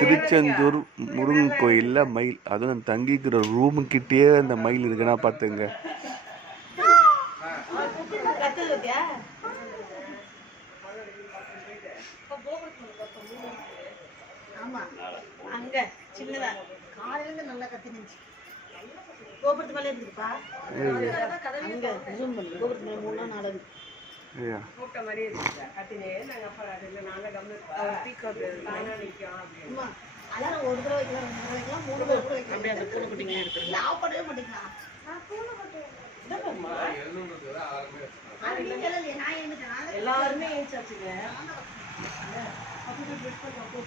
திருச்செந்தூர் முருகன் கோயிலில் மயில், அதுவும் தங்கிக்கிற ரூமுக்கிட்டே அந்த மயில் இருக்குன்னா பார்த்துங்க. கோபுரத்து மேலே இருக்குப்பா. அங்க ஜூம் பண்ணி கோபுரத்து மேலே 3 நாள் நாடகம். ஐயா கூட்ட மாதிரி இருக்கு. கத்தினே நாங்க அப்ப அதுல நாங்க கவனிச்சோம். பீகாக் லைனா நிக்கும் அப்படியே. அலாரம் ஒரு தடவை வைக்கலாம், 2 தடவை வைக்கலாம், 3 தடவை கூட வைக்கலாம். அப்படியே அந்த பூனை குட்டிங்க இருக்கு. லாவ் பண்ணவே மாட்டீங்களா? நான் பூனை குட்டி. என்னம்மா? நீங்க இல்லையே, நான் ஏந்துட்டேன். எல்லாரும் ஏஞ்சாச்சுங்க. அப்படி ட்ரெஸ் பண்ணி அப்போ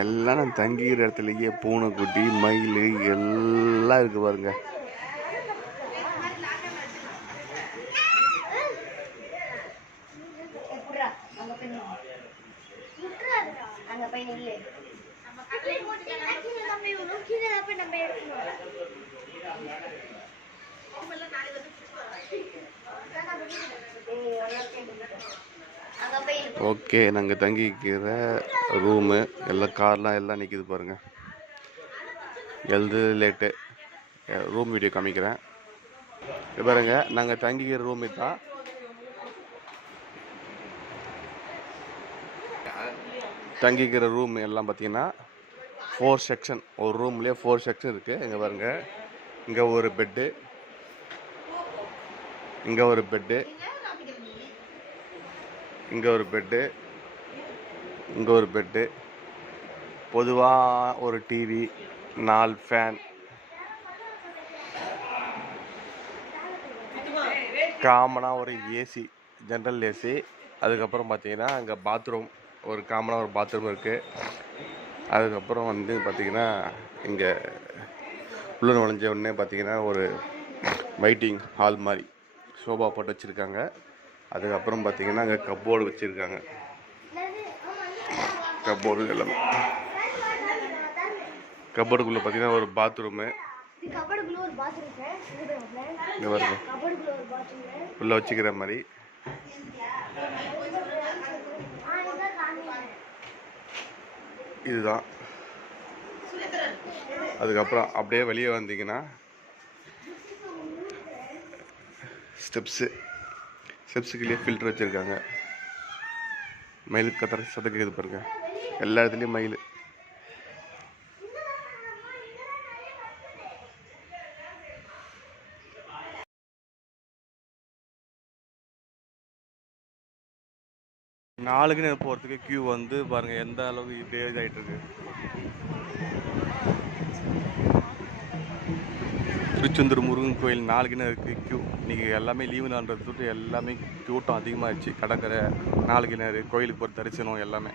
எல்லாம் நான் தங்கிக்கிற இடத்துலயே பூனைக்குட்டி மயில் எல்லாம் இருக்கு பாருங்க. ஓகே, நாங்கள் தங்கிக்கிற ரூமு எல்லாம் கார்லாம் எல்லாம் நிற்கிது பாருங்கள். எழுது லேட்டு ரூம் வீடியோ காமிக்கிறேன். இது பாருங்க, நாங்கள் தங்கிக்கிற ரூம் தான். தங்கிக்கிற ரூம் எல்லாம் பார்த்தீங்கன்னா 4 செக்ஷன். ஒரு ரூம்லேயே 4 செக்ஷன் இருக்குது. இங்கே பாருங்க, இங்கே ஒரு பெட்டு, இங்கே ஒரு பெட்டு, இங்கே ஒரு பெட்டு, இங்கே ஒரு பெட்டு, பொதுவாக ஒரு டிவி, 4 ஃபேன், காமனாக ஒரு ஏசி, ஜென்ரல் ஏசி. அதுக்கப்புறம் பார்த்தீங்கன்னா அங்கே பாத்ரூம், ஒரு காமனாக ஒரு பாத்ரூம் இருக்குது. அதுக்கப்புறம் வந்து பார்த்திங்கன்னா இங்கே உள்ள நுழைஞ்ச உடனே பார்த்திங்கன்னா ஒரு வெயிட்டிங் ஹால் மாதிரி சோபா போட்டு வச்சுருக்காங்க. அதுக்கப்புறம் பார்த்திங்கன்னா அங்கே கப்போர்டு வச்சுருக்காங்க. கப்போர்டு எல்லாமே, கப்போர்டுக்குள்ளே பார்த்திங்கன்னா ஒரு பாத்ரூமு இங்கே வருது உள்ளே வச்சுக்கிற மாதிரி. இதுதான். அதுக்கப்புறம் அப்படியே வெளியே வந்தீங்கன்னா ஸ்டெப்ஸுக்குள்ளேயே ஃபில்டர் வச்சுருக்காங்க. மயில் கத்துற சத்தம் கேட்குது பாருங்க, எல்லா இடத்துலையும் மயில். நாளுக்கு நேரம் போகிறதுக்கு க்யூ வந்து பாருங்கள் எந்த அளவுக்கு இப்படியே ஆகிட்டு இருக்கு. திருச்செந்தூர் முருகன் கோயில் 4 நேரம் இருக்குது க்யூ. இன்றைக்கி எல்லாமே லீவு நாள்ன்றது தொட்டு எல்லாமே கூட்டம் அதிகமாகிடுச்சு. கடற்கரை 4 நேரம் கோயிலுக்கு போகிற தரிசனம் எல்லாமே.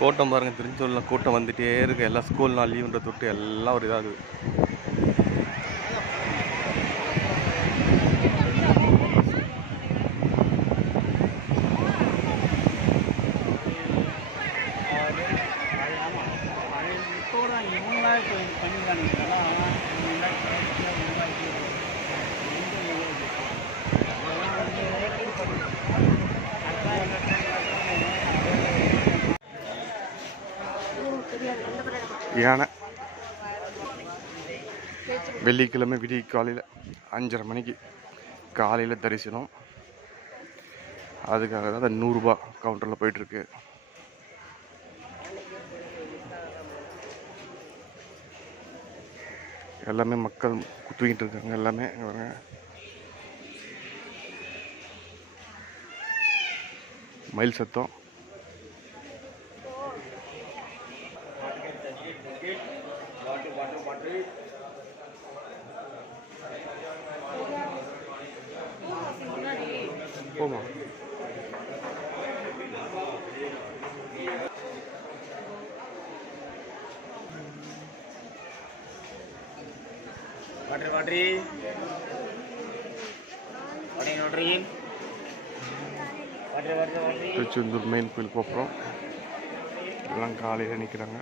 கூட்டம் பாருங்கள், திருச்செந்தூரில் கூட்டம் வந்துகிட்டே இருக்குது. எல்லாம் ஸ்கூல் நாள் லீவுன்ற தொட்டு எல்லாம் ஒரு இதாகுது. யானை வெள்ளிக்கிழமை விடிய காலையில் 5:30 மணிக்கு காலையில் தரிசனம். அதுக்காக தான் அந்த 100 ரூபா கவுண்டரில் போயிட்டுருக்கு. எல்லாமே மக்கள் தூங்கிட்டு இருக்காங்க. எல்லாமே மயில் சத்தம். போமா திருச்செந்தூர் மெயின் கோயிலுக்கு போகிறோம். எல்லாம் காலையில் நிற்கிறாங்க.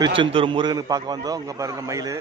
திருச்செந்தூர் முருகனுக்கு பார்க்க வந்தோம். அங்கே பாருங்க மயில்.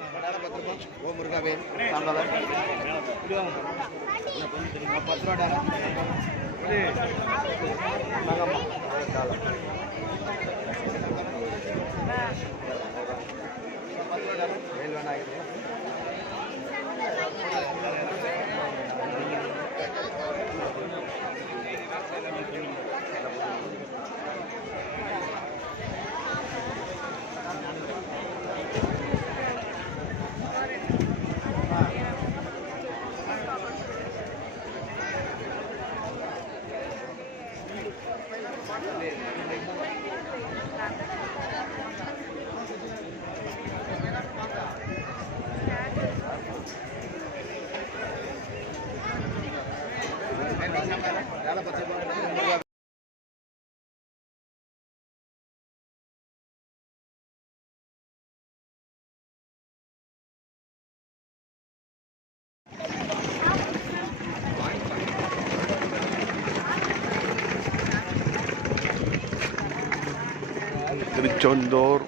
Tiruchendur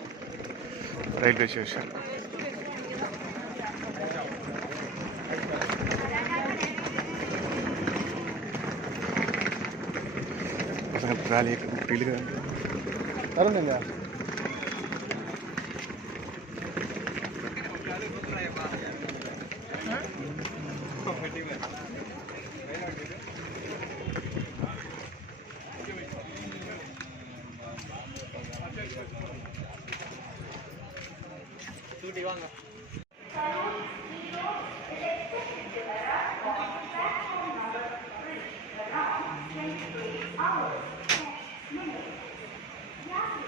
railway station. பசங்க ட்ராலியை கட்டிலுங்க திறந்துங்க.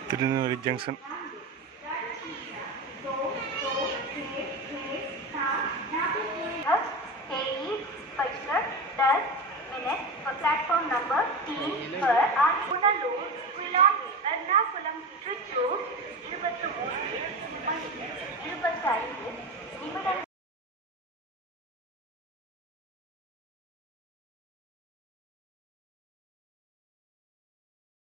திருநெல்வேலி ஜங்ஷன்.